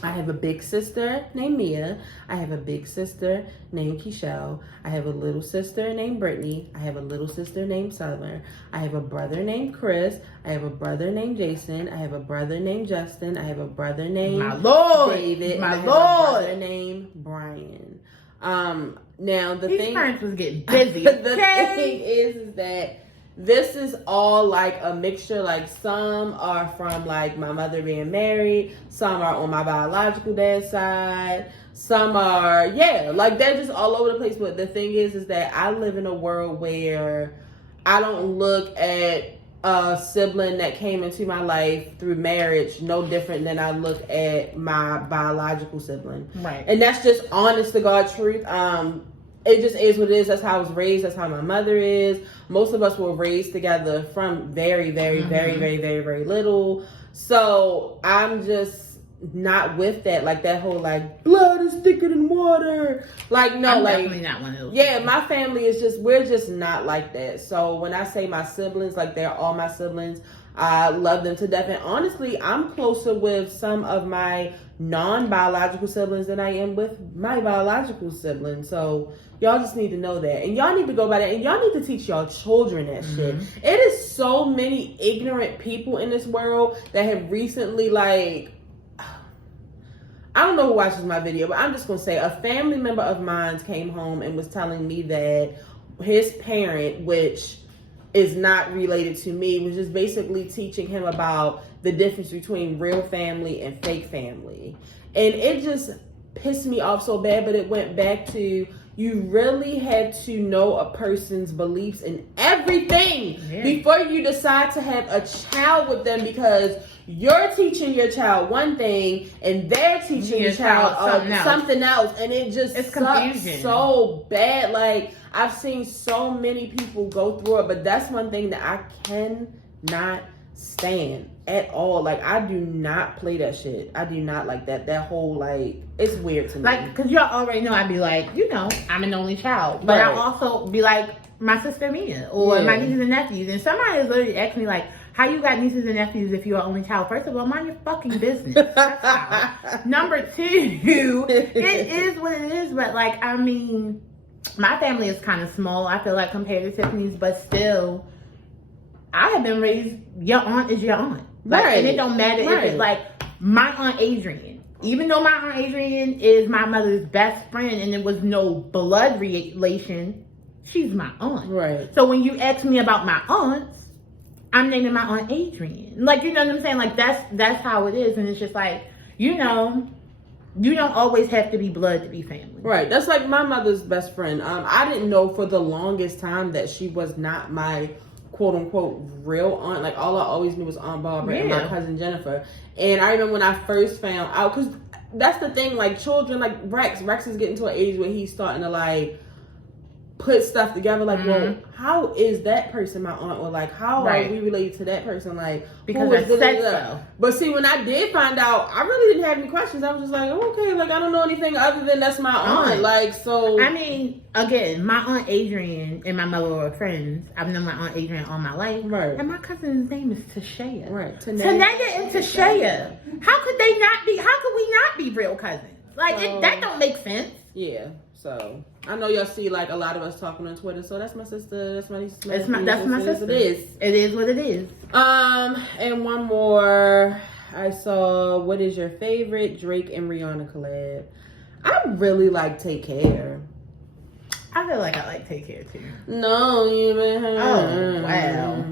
I have a big sister named Mia. I have a big sister named Keishelle. I have a little sister named Brittany. I have a little sister named Summer. I have a brother named Chris. I have a brother named Jason. I have a brother named Justin. I have a brother named David. My and Lord. I have a brother named Brian. Now These parents was getting busy. The thing is that this is all like a mixture. Like some are from like my mother being married. Some are on my biological dad's side. Some are, like they're just all over the place. But the thing is that I live in a world where I don't look at a sibling that came into my life through marriage no different than I look at my biological sibling. Right. And that's just honest to God truth. It just is what it is. That's how I was raised. That's how my mother is. Most of us were raised together from very, very, very, very, very, very little. So I'm just not with that. Like that whole like blood is thicker than water. Like no, I'm like definitely not one of those. Yeah, my family is just, we're just not like that. So when I say my siblings, like they're all my siblings. I love them to death. And honestly, I'm closer with some of my non-biological siblings than I am with my biological siblings. So y'all just need to know that. And y'all need to go by that. And y'all need to teach y'all children that shit. It is so many ignorant people in this world that have recently, like, I don't know who watches my video, but I'm just going to say a family member of mine came home and was telling me that his parent, which is not related to me, was just basically teaching him about the difference between real family and fake family. And it just pissed me off so bad, but it went back to, you really had to know a person's beliefs in everything before you decide to have a child with them, because you're teaching your child one thing and they're teaching your child something else. And it just sucks so bad. Like, I've seen so many people go through it, but that's one thing that I cannot stand at all. Like, I do not play that shit. I do not like that. That whole, like, it's weird to me. Like, because y'all already know I'd be like, you know, I'm an only child. But I'll also be like, my sister Mia or my nieces and nephews. And somebody has literally asked me, like, how you got nieces and nephews if you're an only child? First of all, mind your fucking business. That's how. Number two, it is what it is. But, like, I mean, my family is kind of small, I feel like, compared to Tiffany's. But still, I have been raised, your aunt is your aunt. Like, and it don't matter if it's like my Aunt Adrian. Even though my Aunt Adrian is my mother's best friend and there was no blood relation, she's my aunt. Right. So when you ask me about my aunts, I'm naming my Aunt Adrian. Like, you know what I'm saying? Like, that's how it is. And it's just like, you know, you don't always have to be blood to be family. Right. That's like my mother's best friend. I didn't know for the longest time that she was not my quote unquote real aunt. Like, all I always knew was Aunt Barbara and my cousin Jennifer. And I remember when I first found out, because that's the thing, like, children, like Rex is getting to an age where he's starting to, like, put stuff together. Like, well, how is that person my aunt? Or, like, how are we related to that person? Like, because I said so. But see, when I did find out, I really didn't have any questions. I was just like, oh, okay, like, I don't know anything other than that's my aunt. Like, so. I mean, again, my Aunt Adrian and my mother were friends. I've known my Aunt Adrian all my life. Right. And my cousin's name is Tashaya. Right. Nene and Tashaya. How could they not be, how could we not be real cousins? Like, that don't make sense. Yeah. So, I know y'all see, like, a lot of us talking on Twitter. So, that's my sister. That's my niece. That's my sister. It is. It is what it is. And one more. I saw, what is your favorite Drake and Rihanna collab? I really like Take Care. I feel like I like Take Care, too. No, you been hurt. Oh, wow.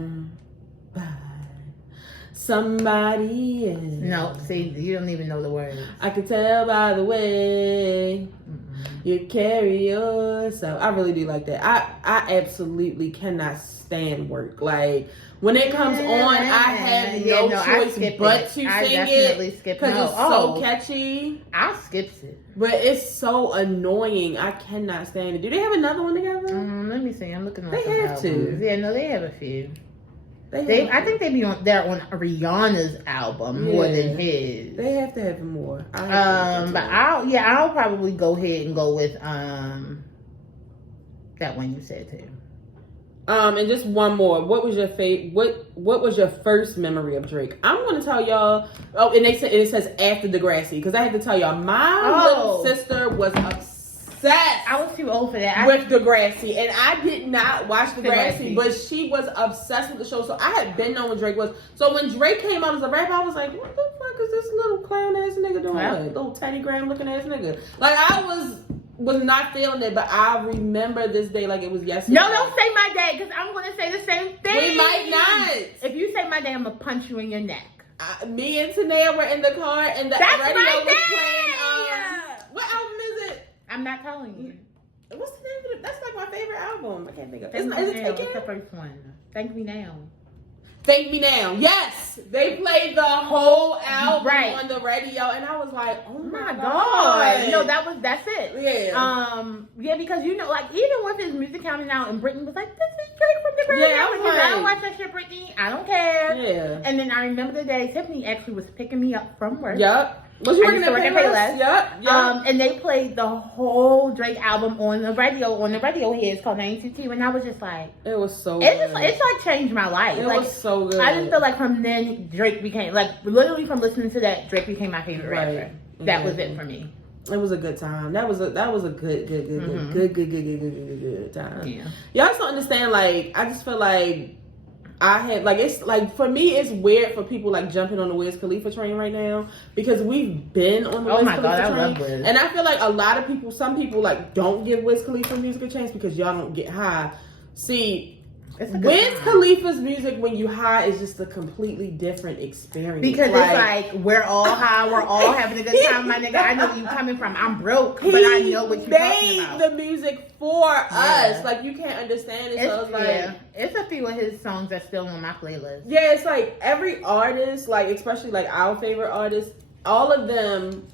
Somebody else. No, see, you don't even know the words. I can tell by the way you carry yourself. I really do like that. I absolutely cannot stand work. Like, when it comes on, I have no choice but to sing it because it's so catchy. I skips it. But it's so annoying. I cannot stand it. Do they have another one together? Let me see. I'm looking at They have to. Yeah, no, they have a few. I think they're on Rihanna's album more than his. They have to have more. But I'll probably go ahead and go with that one you said too. And just one more. What was your What was your first memory of Drake? I'm going to tell y'all. Oh, and it says after Degrassi, because I had to tell y'all my little sister was obsessed. I was too old for that. With Degrassi, and I did not watch Degrassi, but she was obsessed with the show. So I had been knowing Drake was. So when Drake came out as a rapper, I was like, what the fuck is this little clown ass nigga doing? Yeah. Little Teddy Graham looking ass nigga. Like I was not feeling it, but I remember this day like it was yesterday. No, don't say my day, because I'm going to say the same thing. We might not. If you say my day, I'm going to punch you in your neck. Me and Tanea were in the car, and the That's radio my was day. playing. What album is it? I'm not telling you. What's the name of it? That's like my favorite album. I can't think of it. Thank Is Me it Now. Take It's the Care? first one. Thank Me Now. Thank Me Now. Yes, they played the whole album on the radio, and I was like, "Oh my god!" No, that's it. Yeah. Yeah, because like even with his music coming out, and Britney was like, "This is Drake from the radio." Yeah, I was like, I don't watch that shit, Britney. I don't care. Yeah. And then I remember the day Tiffany actually was picking me up from work. Yup. Was you working at Payless? Yup. And they played the whole Drake album on the radio here. It's called 92T, and I was just like, it was so it's good. just it's like changed my life. It like, was so good. I just feel like from then Drake became literally from listening to that, Drake became my favorite rapper. That was it for me. It was a good time. That was a good time. Yeah. Y'all just don't understand. Like I just feel like I had it's like for me it's weird for people like jumping on the Wiz Khalifa train right now because we've been on the Wiz Khalifa train. I love Wiz. And I feel like a lot of people, some people like don't give Wiz Khalifa music a chance because y'all don't get high. See, Wiz Khalifa's music when you high is just a completely different experience. Because it's like we're all high, we're all having a good time, my nigga. I know where you coming from. I'm broke, but I know what you're talking about. He made the music for us. Like you can't understand it. So it's like it's a few of his songs that's still on my playlist. Yeah, it's like every artist, like especially like our favorite artists, all of them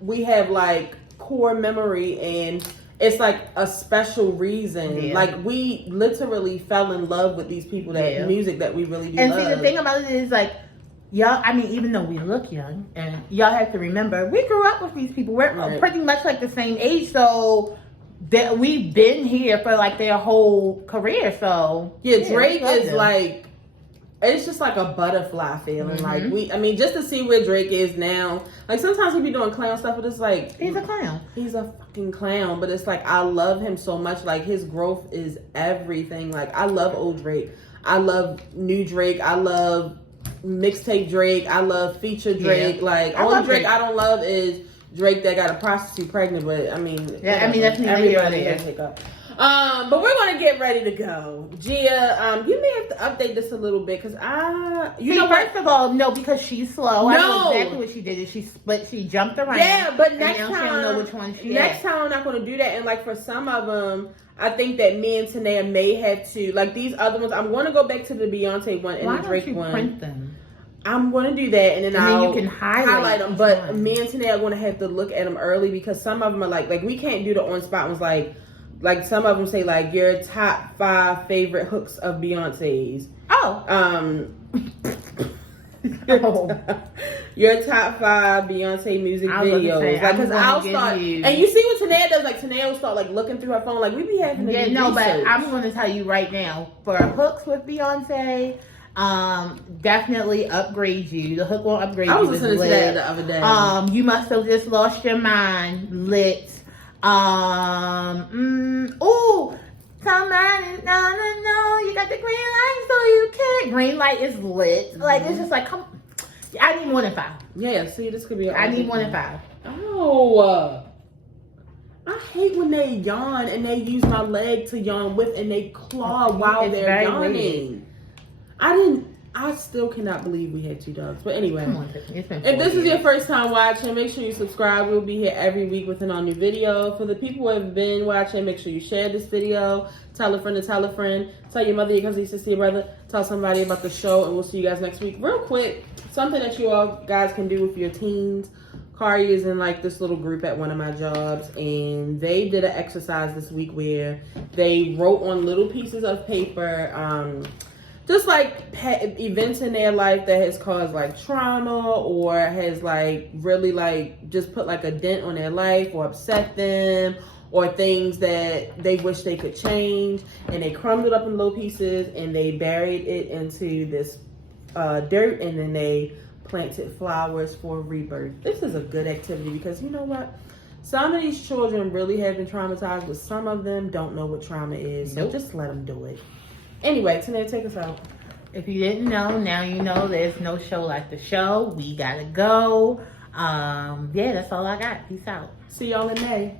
we have like core memory and it's like a special reason. Yeah. Like we literally fell in love with these people that music that we really do. And love. see, the thing about it is like y'all, I mean, even though we look young, and y'all have to remember, we grew up with these people. We're pretty much like the same age, so that we've been here for like their whole career. So yeah, Drake is like. It's just like a butterfly feeling. Like I mean, just to see where Drake is now. Like sometimes he be doing clown stuff, but it's like he's a clown. He's a fucking clown. But it's like I love him so much. Like his growth is everything. Like I love old Drake. I love new Drake. I love mixtape Drake. I love feature Drake. Like only Drake I don't love is Drake that got a prostitute pregnant. But I mean, I mean that's everybody has hiccup. But we're gonna get ready to go. Gia, you may have to update this a little bit because first of all, no, because she's slow. I know exactly what she did. Is she jumped around. Yeah, but next time she don't know which one she next time I'm not gonna do that. And like for some of them, I think that me and Tanea may have to like these other ones. I'm gonna go back to the Beyonce one and the Drake one. Print them? I'm going to do that, and then you can highlight them. But me and Tanea are going to have to look at them early because some of them are like we can't do the on spot ones like some of them say like your top 5 favorite hooks of Beyonce's. Your top 5 Beyonce music videos. Like, cause I'll start, and you see what Tanea does. Like Tanea will start like looking through her phone. Like we be having to do research. But I'm going to tell you right now for hooks with Beyonce. Definitely upgrade you. The hook won't upgrade you. I was listening to that the other day. You must have just lost your mind. Lit. Somebody no, you got the green light, so you can't. Green light is lit. Like it's just like, come. I need more than 5. Yeah, see, this could be. I need more than 5. Oh, I hate when they yawn and they use my leg to yawn with, and they claw while they're yawning. I still cannot believe we had 2 dogs. But anyway, come on, if this is your first time watching, make sure you subscribe. We'll be here every week with a new video. For the people who have been watching, make sure you share this video. Tell a friend to tell a friend. Tell your mother, your cousin, your sister, your brother. Tell somebody about the show, and we'll see you guys next week. Real quick, something that you all guys can do with your teens. Kari is in like this little group at one of my jobs, and they did an exercise this week where they wrote on little pieces of paper just like events in their life that has caused like trauma or has like really like just put like a dent on their life or upset them or things that they wish they could change, and they crumbled up in little pieces and they buried it into this dirt, and then they planted flowers for rebirth. This is a good activity because you know what? Some of these children really have been traumatized, but some of them don't know what trauma is. So just let them do it. Anyway, Nene, take us out. If you didn't know, now you know. There's no show like the show. We gotta go. Yeah, that's all I got. Peace out. See y'all in May.